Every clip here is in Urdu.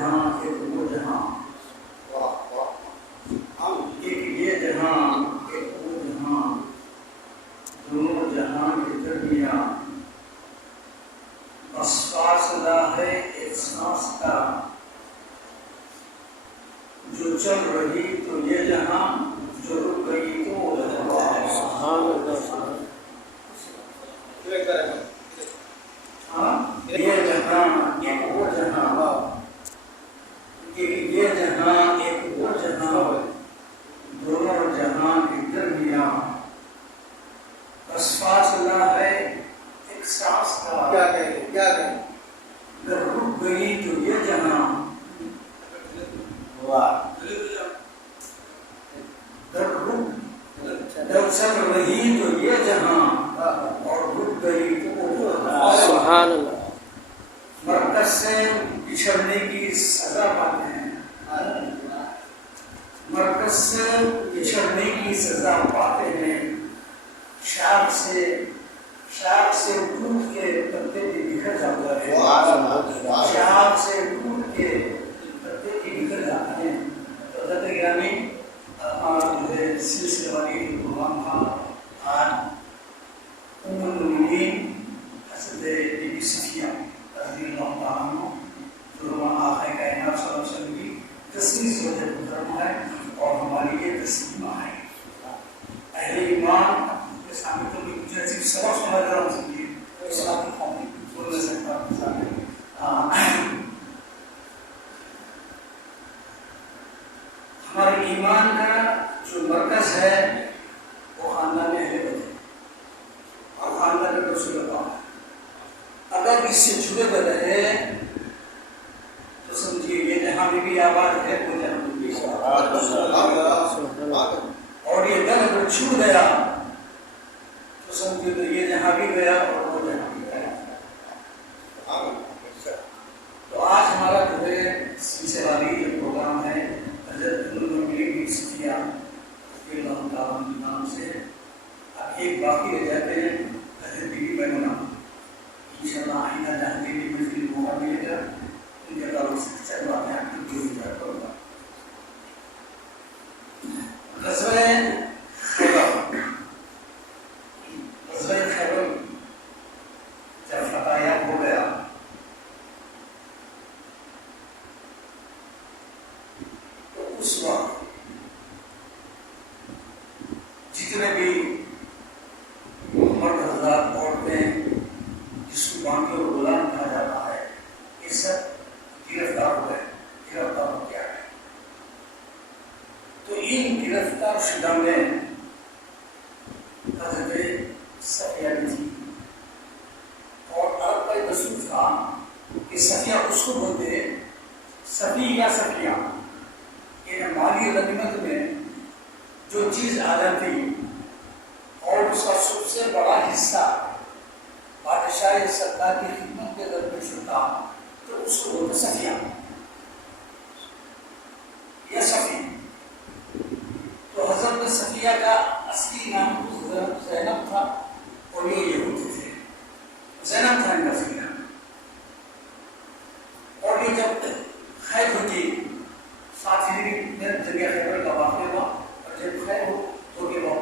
جہاں ایک وہ جہاں، ایک یہ جہاں ایک وہ جہاں، دونوں جہاں کے درمیان بس فاصلہ ہے ایک سانس کا، جو چل رہی تو یہ جہاں، جو رک گئی تو وہ جہاں۔ یہ جہاں ایک وہ جہاں، یہ جہاں ایک وہ جہاں، دونوں جہاں کے درمیان بس فاصلہ ہے ایک سانس کا۔ کیا کہیں اگر رک گئی تو یہ جہاں، جب چل رہی تو یہ جہاں اور رک گئی تو وہ جہاں۔ سبحان اللہ۔ مرکز سے بچھڑنے کی سزا پاتے ہیں، مرکز سے بچھڑنے کی سزا پاتے ہیں، شاخ سے ٹوٹ کے پتے بھی بکھر جاتا ہے، شاخ سے ٹوٹ کے پتے بھی بکھر جاتے ہیں۔ تو حضرت گرامی ہمارا جو ہے سلسلہ والی پروگرام تھا آج ام المؤمنین حضرت بی بی صفیہ رضی اللہ تعالیٰ عنہ، جو آقا کائنات صلی اللہ علیہ وسلم کی 10ویں زوجہ محترمہ ہے اور ہماری یہ 10ویں ہے۔ اہل ایمان کے سامنے تو کچھ عجیب سبق سمجھ رہا ہوں سمجھیے، اسلام کی قوم بول نہیں سکتا۔ ہمارے ایمان کا جو مرکز ہے وہ خاندان اہل بیت ہے اور خاندان رسول اللہ ہے۔ اگر اس سے جڑے ہوئے رہے تو سمجھیے یہ جہاں میں بھی آباد ہے وہ جہاں میں بھی آباد، اور یہ دل اگر چھوٹ گیا تو سمجھیے تو یہ جہاں بھی گیا اور وہ جہاں بھی گیا۔ تو آج ہمارا جو ہے سلسلے والی یہ پروگرام ہے حضرت ام المؤمنین بی بی صفیہ رضی اللہ تعالیٰ عنہ کے نام سے۔ اب ایک باقی رہ جاتے ہیں حضرت بی بی میمونہ، انشاءاللہ آئندہ جہاں بھی مجھے موقع ملے گا ان کے تعلق سے چند باتیں آپ کو جو اجازت کروں گا۔ غزوہ خیبر جب فتح ہو گیا تو اس وقت جتنے بھی مرد حضرات عورتیں جس کو بانٹے اور غلام کہا جاتا ہے یہ سب گرفتار ہو گئے، گرفتار ہو گیا ہے۔ تو ان گرفتار شدہ میں حضرت صفیہ بھی تھی، اور عرب کا ایک اصول تھا کہ صفیہ اس کو بولتے صفی یا صفیہ، یعنی مالی غنیمت میں جو چیز آ جاتی اور اس کا سب سے بڑا حصہ بادشاہ سرکار کی خدمت کے در میں چھوٹا تو اس کو بولتے صفیہ یا صفی۔ تو حضرت صفیہ کا اصلی نام حضرت زینب تھا اور یہ یہودی تھے، زینب تھا ان کا اصلی نام۔ اور یہ جب خیر ہوتی 7 ہجری میں جنگ خیبر کا واقعہ ہوا، اور جب خیر ہو تو کہ وہ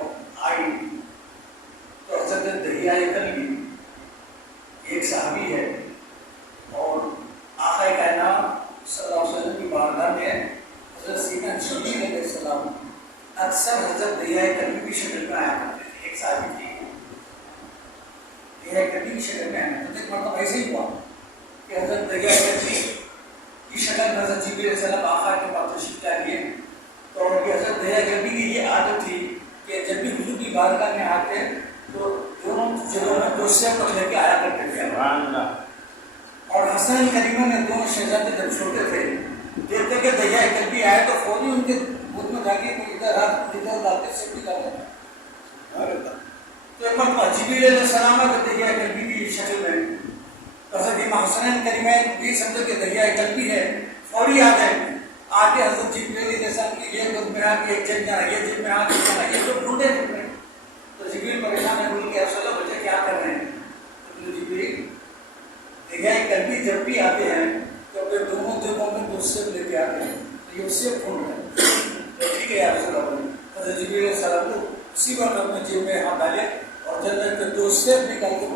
آئی تو حضرت دہیہ کلبی ایک صحابی ہے اور آقا کائنات صلی اللہ علیہ وسلم کی بارگاہ میں حضرت سیدنا جبریل علیہ السلام اکثر حضرت دہیہ کلبی کی شکل میں آیا کرتے تھے۔ ایک صحابی تھی دہیہ کلبی کی شکل میں آیا، تو ایک مرتبہ ایسے ہی ہوا کہ حضرت دہیہ کلبی کی شکل میں حضرت جبریل علیہ السلام آقا کے پاس تشریف لے گئے، تو حضرت دہیہ کلبی کی یہ عادت تھی کہ جب بھی حضور کی بارگاہ میں آتے تو دونوں جگہوں میں 2 سیب لے کے آیا کرتے تھے۔ اور حسن کریمہ میں دونوں شہزادے جب چھوٹے تھے دیکھتے کہ دہیہ کلبی آئے تو فوری ان کے منہ میں جا کے ادھر ہاتھ ادھر ڈال کے سیب نکال دیتا۔ تو ایک مرتبہ جبریل علیہ السلام کا دہیہ کلبی کی شکل میں حضرت امام حسن کریمہ بھی سمجھے کہ دہیہ کلبی ہے، فوری آ گئے آتے حضرت جبریل علیہ السلام کی یہ گود میں آ کے ایک جن جانا، یہ جن میں آ کے جانا، یہ تو ڈھونڈے ڈھونڈے تو جبریل پریشان ہے، بولے کہ رسول اللہ بچے کیا کر رہے ہیں؟ تو جبریل دہیہ کلبی جب بھی آتے ہیں تو پھر دونوں جگہوں میں 2 یہ اس سے فون ہے ٹھیک ہے یا رسول اللہ. حضرت جبریل علیہ السلام کو اسی وقت اپنے جیب میں ہاتھ ڈالے اور جنت کے 2 سیب نکال کے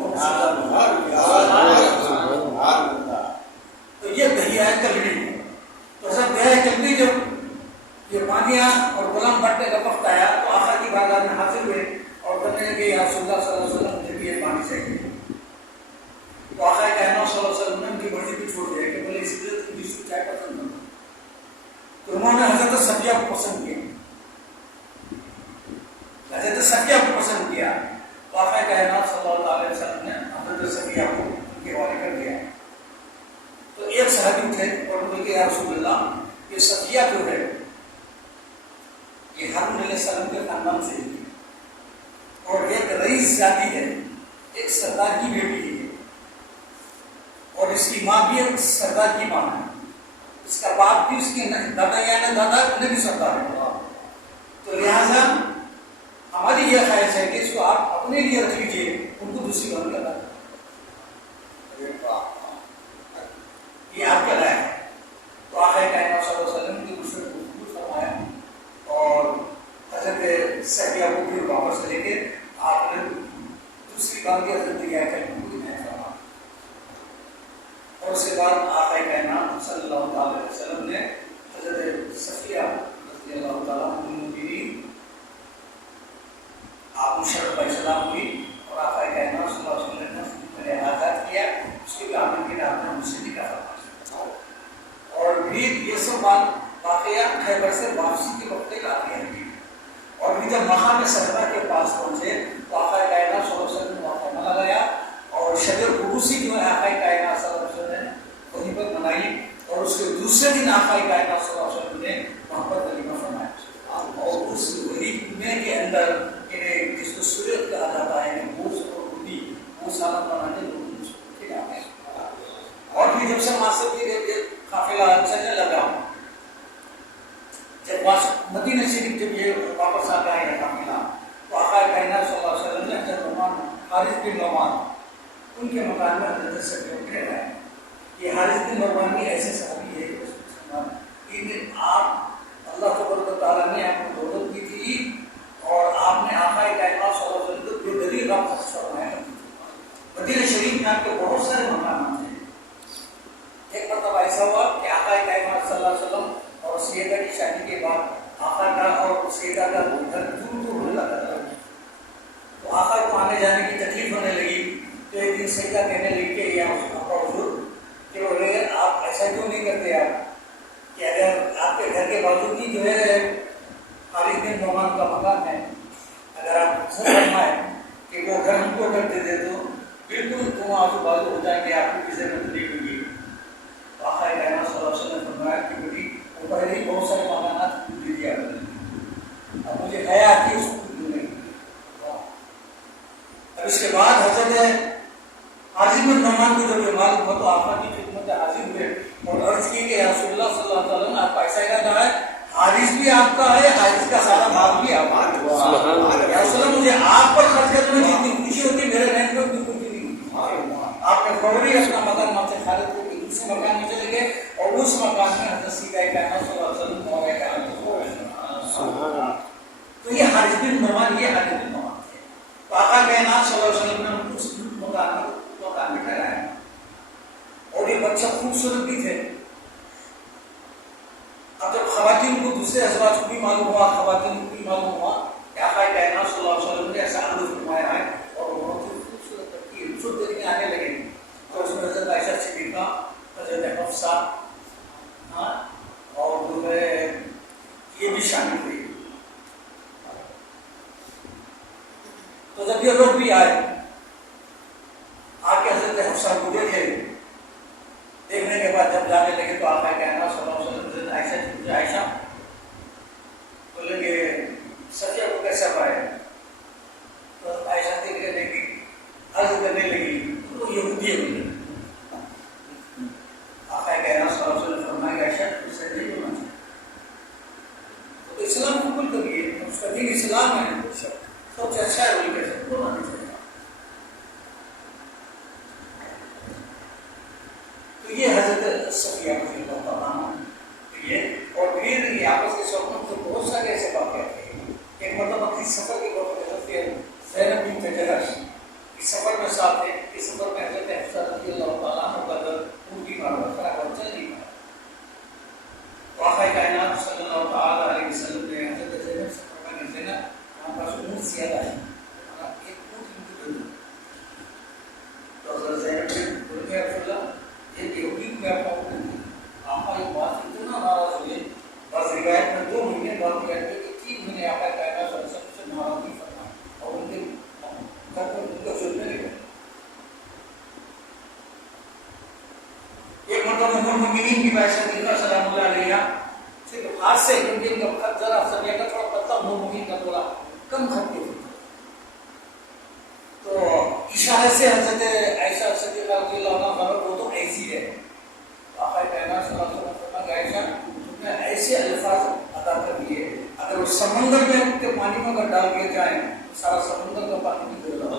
تو یہ دہیا کلبی. تو حضرت دہیا کلبی جب یہ پانیاں اور غلام بٹنے کا وقت آیا تو آقا کی بارگاہ میں حاضر ہوئے اور کہنے لگے یا رسول اللہ صلی اللہ علیہ وسلم مجھے بھی یہ پانی چاہیے. تو آقا کائنات صلی اللہ علیہ وسلم نے ان کی مرضی بھی چھوڑ دیا کہ بولے اس لیے تم جس کو چائے پسند کرو. تو انہوں نے حضرت صفیہ کو پسند کیا. حضرت صفیہ کو پسند کیا تو آقا کائنات صلی اللہ علیہ وسلم نے حضرت صفیہ کو ان کے حوالے کر دیا. تو ایک صحابی تھے اور بولے کہ یا رسول اللہ یہ صفیہ جو ہے یہ ہارون علیہ السلام کے خاندان سے ہے اور ایک رئیس ذاتی ہے, ایک سردار کی بیٹی ہے اور اس کی ماں بھی ایک سردار کی ماں ہے. اس کا باپ بھی اس کے دادا یعنی دادا انہیں بھی سردار ہے. تو لہٰذا ہماری یہ خواہش ہے کہ اس کو آپ اپنے لیے رکھ لیجیے, ان کو دوسری بات کرنا یہ آپ کا رائے ہے. تو آقا کائنات صلی اللہ علیہ وسلم کی دوسرے کو فرمایا اور حضرت صفیہ کو پھر واپس لے کے آپ نے دوسری بات کی حضرت دیا کرنے کو نہیں فرمایا. اور اس کے بعد آقا کائنات صلی اللہ علیہ وسلم نے حضرت صفیہ رضی اللہ تعالیٰ عنہ کی آپ مشرف علیہ السلام ہوئی اور آقا کائنات صلی اللہ علیہ وسلم نے آزاد کیا. اس کے بعد آپ نے مجھ سے نکاح فرمایا. اور پھر یہ سب بات واقعہ خیبر سے واپسی کے وقت تک آتی ہے. اور پھر جب مقام صحرا کے پاس پہنچے تو آقا کائنات صلی اللہ علیہ وسلم نے وہاں پر لگایا اور شب عروسی جو ہے آقا کائنات صلی اللہ علیہ وسلم نے وہیں پر منائی اور اس کے دوسرے دن آقا کائنات صلی اللہ علیہ وسلم نے وہاں پر کلمہ فرمایا. اور اس ولیمے کے اندر جس کو سورت کہا جاتا ہے گوشت اور روٹی وہ سارا بنانے لوگ ٹھیک ہے. اور پھر جب سے ماسک کے قافلہ چلنے لگا, جب مدینہ شریف جب یہ واپس آ گیا ہے قافلہ تو آقا کائنات صلی اللہ علیہ وسلم نے حضرت نعمان حارث بن نعمان ان کے مکان میں حضرت سے بیٹھے رہے. یہ حارث بن نعمان بھی ایسے صحابی ہے کہ آپ اللہ تبارک و تعالیٰ نے آپ کو دولت دی تھی اور آپ نے آقا کائنات صلی اللہ علیہ وسلم کو بے دلیل رابطہ فرمایا. مدینہ شریف میں آپ کے بہت سارے مکانات ہیں. ایک مرتبہ ایسا ہوا کہ آقا کائنات صلی اللہ علیہ وسلم اور سیدہ کی شادی کے بعد آقا کا اور سیدہ کا گھر دور دور ہونے لگا تھا. تو آقا کو آنے جانے کی تکلیف ہونے لگی تو ایک دن سیدہ کہنے لگی کہ یا آقا حضور کہ بولے آپ ایسا کیوں نہیں کرتے آپ کہ اگر آپ کے گھر کے بازو کی جو ہے حارث بن نعمان کا مکان ہے, اگر آپ فرمائیں کہ وہ گھر ہم کو کر دے دے تو بالکل تم آزو بازو ہو جائیں گے, آپ کی کسی میں نہیں ہوگی. آقا کائنات صلی اللہ علیہ وسلم نے فرمایا کہ بیٹی وہ پہلے ہی بہت سارے مکانات دے دیا کرتے ہیں, اب مجھے حیا آتی ہے اس کو دوں نہیں. اب اس کے بعد حضرت حارث بن نعمان کو جب یہ معلوم ہوا تو آقا کی خدمت حاضر ہوئے اور عرض کی کہ یا رسول اللہ صلی اللہ علیہ وسلم آپ کا ایسا ارادہ ہے, حارث بھی آپ کا ہے, حارث کا سارا مال بھی آپ کا ہے. یا رسول اللہ مجھے آپ پر خرچ کرنے میں جتنی خوشی ہوتی میرے بہن کو اتنی خوشی نہیں. آپ نے فوری اپنا مکان وہاں سے خالد کو دوسرے مکان میں چلے گئے اور اس مکان میں حضرت سیدہ کائنات صلی اللہ علیہ وسلم تو یہ حارث بن نعمان یہ حارث بن نعمان تھے. تو آقا کائنات صلی اللہ علیہ وسلم نے اس مکان میں ٹھہرایا اور یہ بچہ خوبصورت بھی تھے. اب جب خواتین کو دوسرے ازواج کو بھی معلوم ہوا, خواتین کو بھی معلوم ہوا کہ آقا کائنات صلی اللہ علیہ وسلم نے ایسا عروج فرمایا ہے اور بہت ہی خوبصورت لڑکی ہے, جو دیکھنے آنے لگے تو اس میں حضرت عائشہ صدیقہ, حضرت حفصہ اور جو ہے یہ بھی شامل ہوئی. تو جب یہ لوگ بھی آئے آ کے حضرت حفصہ کو دیکھے, دیکھنے کے بعد جب جانے لگے تو آقا کائنات صلی اللہ علیہ وسلم حضرت عائشہ سے عائشہ بولے کہ صفیہ کو کیسا پائے. تو عائشہ دیکھنے لگی, عرض کرنے لگی تو یہودی ہے بولے. آقا کائنات صلی اللہ علیہ وسلم فرمایا کہ عائشہ اس سے نہیں ہونا چاہیے. تو اسلام قبول کریے, اس کا دین اسلام ہے, سب سے اچھا ہے بول کے بولنا نہیں چاہیے. تو یہ حضرت صفیہ رضی اللہ تعالیٰ عنہ یہ. اور پھر روایت آقا یہ بات اتنا ناراض ہوئے، بعض روایت میں 2 مہینے بعد روایت میں 3 مہینے آقا کائنات صلی اللہ علیہ وسلم سے ناراض نہیں فرمایا اور ان کے گھر پر ان کو چلنے لگے. ایک مرتبہ ام المؤمنین کی عائشہ صدیقہ سلام اللہ علیہا صرف ہاتھ سے کیونکہ ان کا خط ذرا سمے کا تھوڑا پتلا ام المؤمنین کا تھوڑا کم خط کے تھے تو اشارے سے حضرت عائشہ صدیقہ رضی اللہ عنہ وہ تو ایسی ہے. آقا کائنات صلی اللہ علیہ وسلم فرمایا عائشہ تم نے ایسے الفاظ ادا کر دیے اگر وہ سمندر میں کے پانی میں اگر ڈال دیا جائے تو سارا سمندر کا پانی نکل جائے.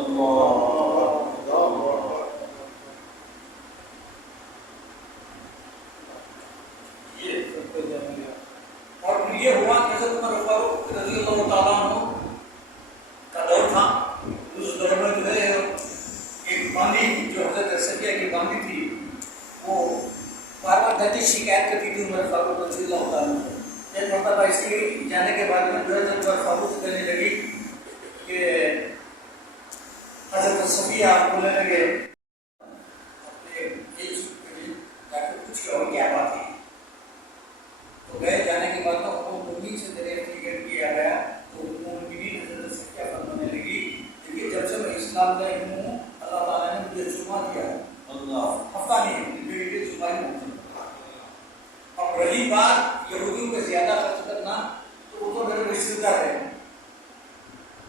اور پھر یہ ہوا کہ حضرت عمر فاروق رضی اللہ تعالیٰ عنہ کا دور تھا. اس دور میں جو ہے ایک باندھی جو حضرت صفیہ کی باندھی تھی وہ بار بار جاتی شکایت کرتی تھی عمر فاروق رضی اللہ تعالیٰ عنہ. ایک مرتبہ اس کے جانے کے بعد میں جو ہے عمر فاروق سے کہنے لگی کہ حضرت صفیہ بولنے لگے اپنے جا کے پوچھ کے اور کیا بات ہے. تو گئے جانے کے بعد وہ ممی سے دریافت کیا گیا تو ممی حضرت صفیہ فرمانے لگی کہ جب سے میں اسلام لائی ہوں اللہ تعالیٰ نے مجھے جمعہ دیا ہے. ہفتہ نہیں میرے جمعہ ہی ہوتا. اب رہی بات یہودیوں پہ زیادہ خرچ کرنا تو وہ تو میرے رشتے دار ہے،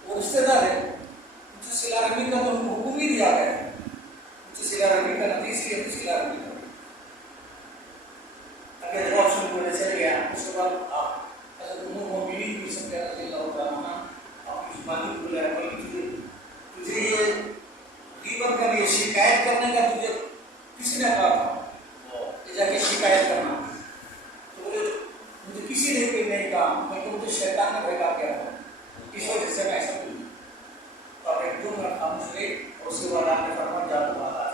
وہ رشتے دار ہے مجھے صلہ رحمی کا تو حکم ہی دیا گیا ہے. مجھے صلہ رحمی کا نتیجہ ہے تو صلہ رحمی کا اگر جواب سن کو چل گیا. اس کے بعد آپ حضرت ام المؤمنین کی سب رضی اللہ تعالیٰ عنہ آپ کی زبانی کو بلایا بھائی تجھے یہ غیبت کا یہ شکایت کرنے کا تجھے کس نے کہا تھا کہ جا کے شکایت کرنا؟ تو مجھے کسی نے کوئی نہیں کہا بلکہ مجھے شیطان نے بھیجا کیا تھا اس وجہ سے میں ایسا کروں. تو آپ ایک 2 منٹ خاموش رہے اور اس کے بعد آپ نے فرمایا جادو والا ہے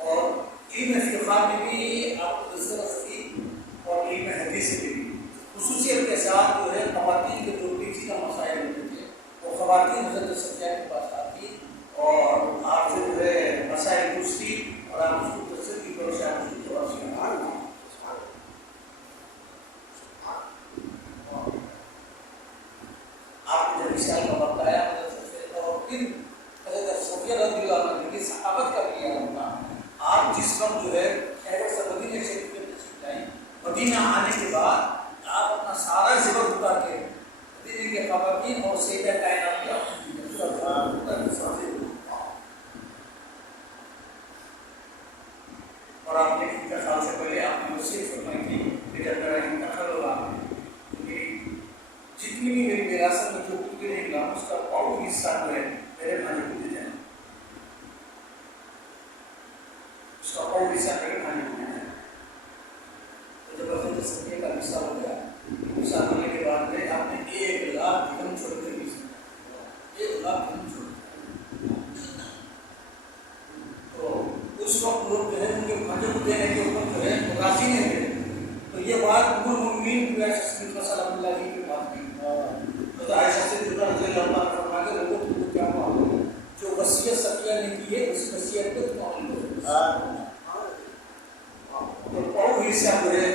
اور علم فقہ میں بھی آپ کو ضرورت تھی اور علم حدیث میں بھی خصوصیت کے ساتھ جو ہے خواتین کے جو پیچیدہ مسائل ہوتے تھے وہ خواتین حضرت صفیہ کے پاس آتی اور آپ سے جو ہے مسائل پوچھتی اور آپ اس کو تصدیق کی طور سے آپ اس کو تھوڑا سا آپ کو جب اس سال کا وقت آیا اور پھر حضرت صفیہ رضی اللہ عنہ کی صحابت کا کیا ہونا آپ جس وقت جو ہے خیبر سے مدینے سے تشریف لائیں مدینہ آنے کے بعد آپ اپنا سارا زیور اتار کے مدینے کے خواتین اور سیدہ کائنات اور آپ نے انتقال سے پہلے آپ نے وصیت فرمائی تھی کہ جب میرا انتقال ہوگا جتنی بھی میری وراثت میں جو کچھ رہے گا اس کا بہت حصہ جو ہے میرے بھائی کو دے جائیں. اس کا بہت حصہ میرے بھائی کو دے جائیں. تو جب حضرت صفیہ کا حصہ ہو گیا حصہ ہونے کے بعد میں آپ نے 1 لاکھ درہم چھوڑ کے بھی 1 لاکھ درہم چھوڑ دیا. تو اس وقت لوگ جو ہے ان کے بھائی کو دینے کے اوپر جو ہے راضی نہیں تھے. تو یہ بات ام المؤمنین کی عائشہ صدیقہ سلام اللہ علیہ کی بات نہیں. تو عائشہ صدیقہ رضی اللہ عنہ فرماتے ہیں لوگوں کو کیا ہوا جو وصیت صفیہ نے کی ہے اس وصیت کو تم عمل کرو. تو بہت حصہ جو ہے